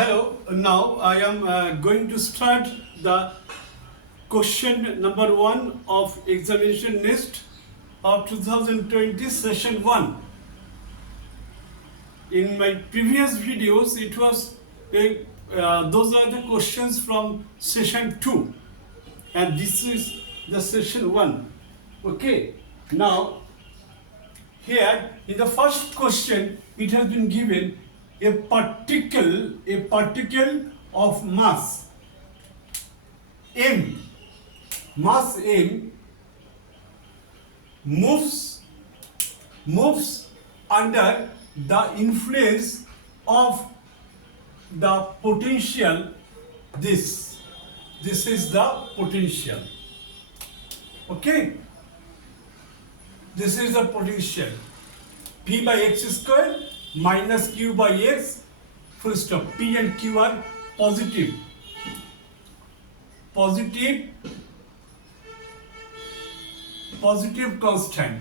Hello, now I am going to start the question number 1 of examination list of 2020 session 1. In my previous videos, it was those are the questions from session 2, and this is the session 1. Okay, now here in the first question it has been given a particle of mass m moves under the influence of the potential. This is the potential. Okay, this is the potential. P by x square minus q by x, full stop. P and q are positive constant.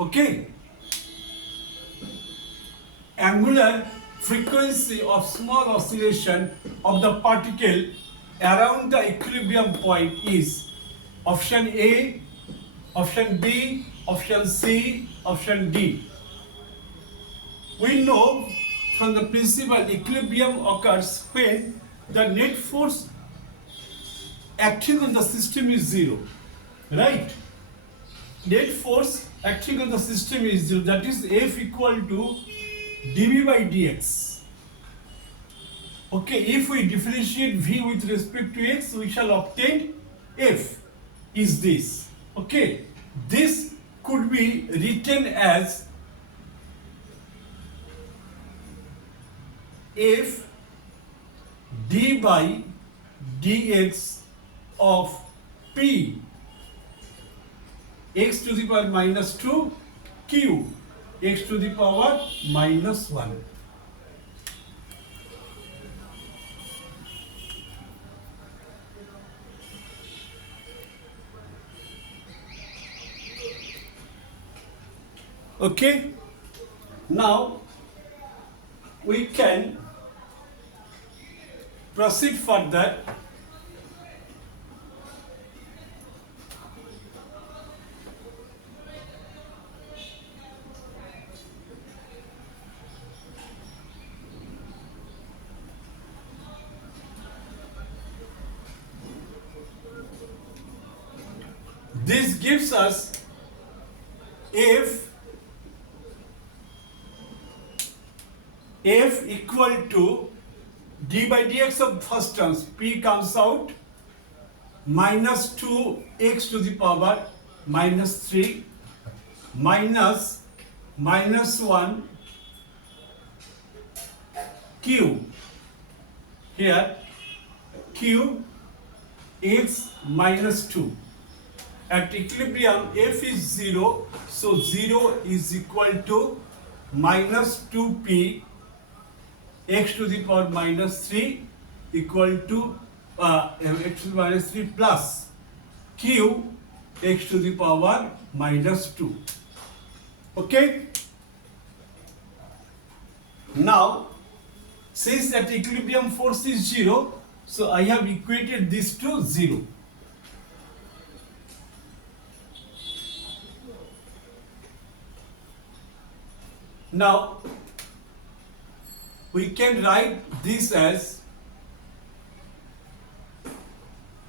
Okay, angular frequency of small oscillation of the particle around the equilibrium point is option A, option B, option C, option D. We know from the principle equilibrium occurs when the net force acting on the system is zero, right? Net force acting on the system is zero, that is F equal to dV by dx. Okay, if we differentiate V with respect to x, we shall obtain F is this. Okay, this could be written as F d by dx of P x to the power minus 2 q x to the power minus 1. Okay, now we can proceed further. This gives us F equal to d by dx of first terms, P comes out minus 2x to the power minus 3 minus 1 q, here q is minus 2. At equilibrium F is 0, so 0 is equal to minus 2p x to the power minus 3 equal to x to the minus 3 plus q x to the power minus 2. Okay, now since that equilibrium force is 0, so I have equated this to 0. Now we can write this as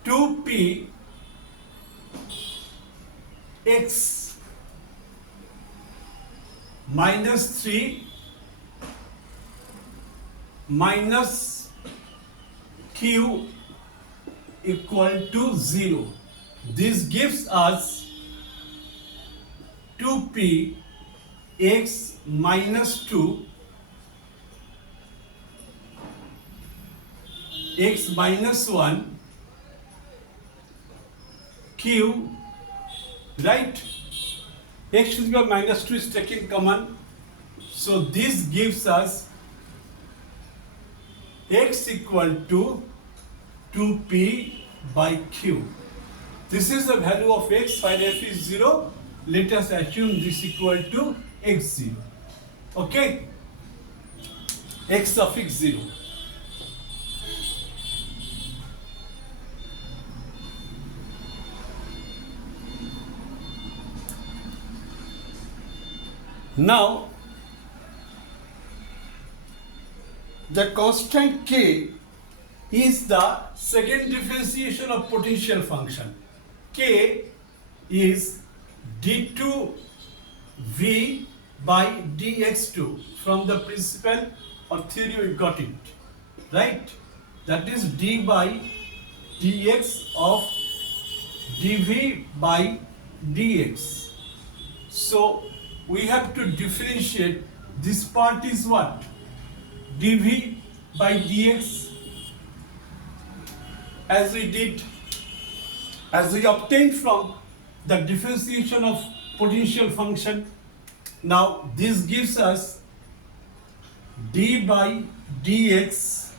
2p x minus 3 minus q equal to 0. This gives us 2p x minus 2 x minus 1 q, right? X to the power minus 2 is taken common, so this gives us x equal to 2p by q. This is the value of x. When f is 0, let us assume this equal to x0. Okay, x suffix 0. Now the constant k is the second differentiation of potential function. K is d2v by dx2 from the principle or theory we got it, right? That is d by dx of dv by dx. So we have to differentiate this part is what? dv by dx, as we obtained from the differentiation of potential function. Now this gives us d by dx,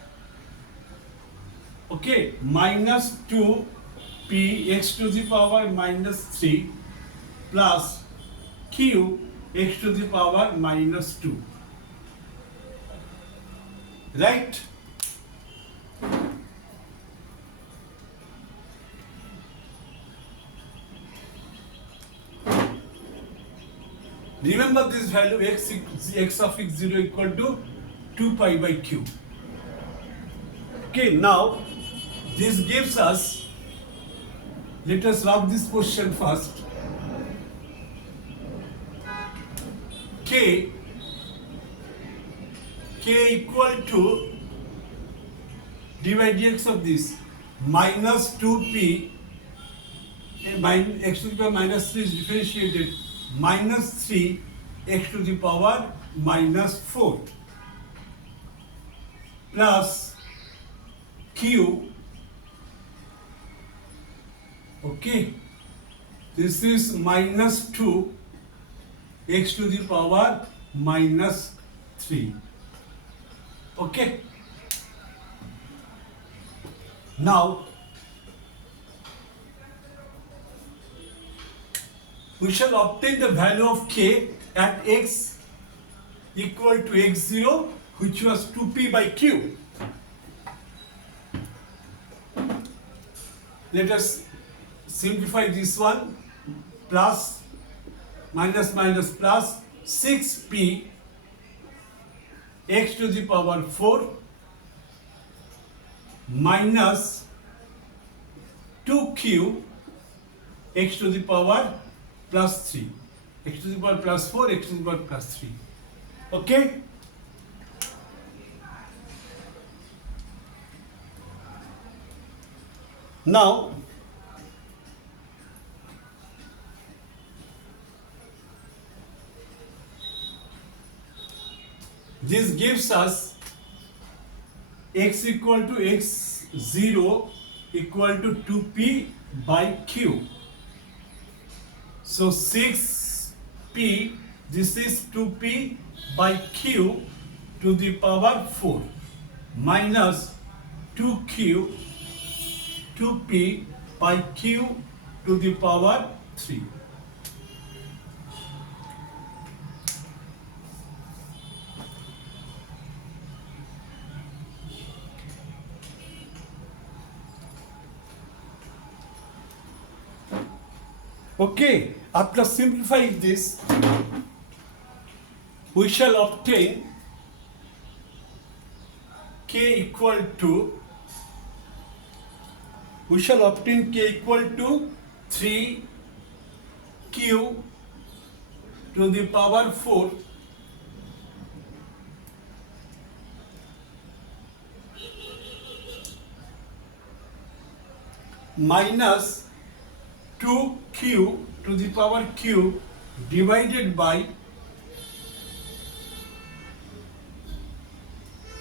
okay, minus 2p x to the power minus 3 plus q x to the power minus 2, right? Remember this value x of x0 equal to 2 pi by q. Okay, now this gives us, let us rub this question first. K equal to d by dx of this minus 2p x to the power minus 3 is differentiated minus 3 x to the power minus 4 plus q, okay, this is minus 2 x to the power minus 3, okay. Now we shall obtain the value of k at x equal to x0, which was 2p by q. Let us simplify this one. Plus minus minus plus 6p x to the power 4 minus 2q x to the power plus 3, x to the power plus 4, x to the power plus 3. Okay? Now, this gives us x equal to x0 equal to 2p by q. So 6p, this is 2p by q to the power 4 minus 2q, 2p by q to the power 3. Okay, after simplifying this, we shall obtain k equal to 3q to the power 4 minus 2q to the power q divided by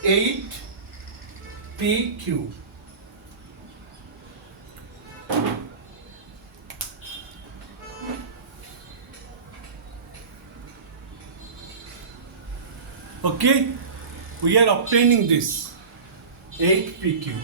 8pq. Okay, we are obtaining this 8pq.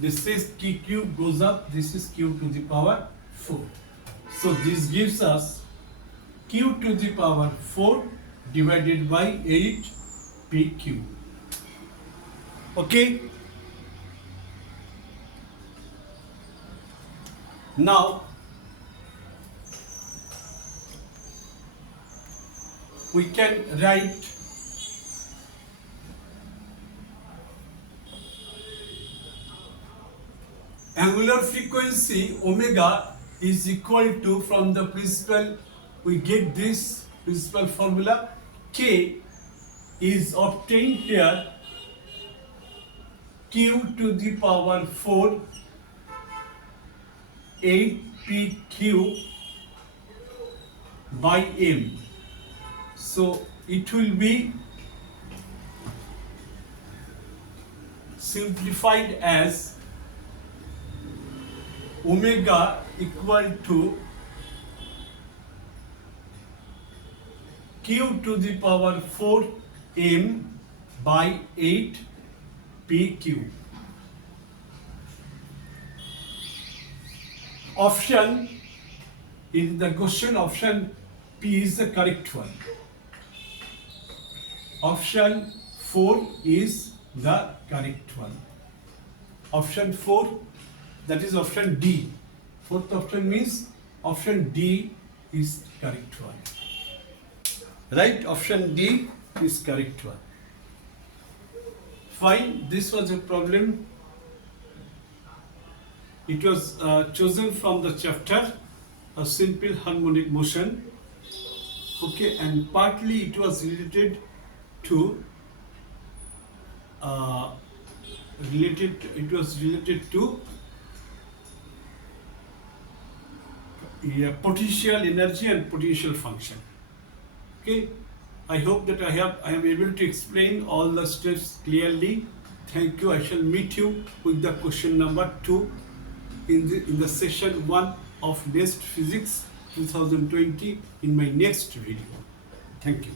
This is q cube goes up, this is q to the power 4. So this gives us q to the power 4 divided by 8pq. Okay. Now we can write angular frequency omega is equal to, from the principal we get this principal formula, K is obtained here, Q to the power 4 8pq by m. So it will be simplified as omega equal to q to the power 4 m by 8 pq. Option in the question, option P is the correct one. Option 4 is the correct one. Option 4, that is option D. Fourth option means option D is correct one. Right? Option D is correct one. Fine. This was a problem. It was chosen from the chapter of simple harmonic motion. Okay, and partly it was related to potential energy and potential function. Okay, I hope that I am able to explain all the steps clearly. Thank you. I shall meet you with the question number 2 in the session 1 of NEST Physics 2020 in my next video. Thank you.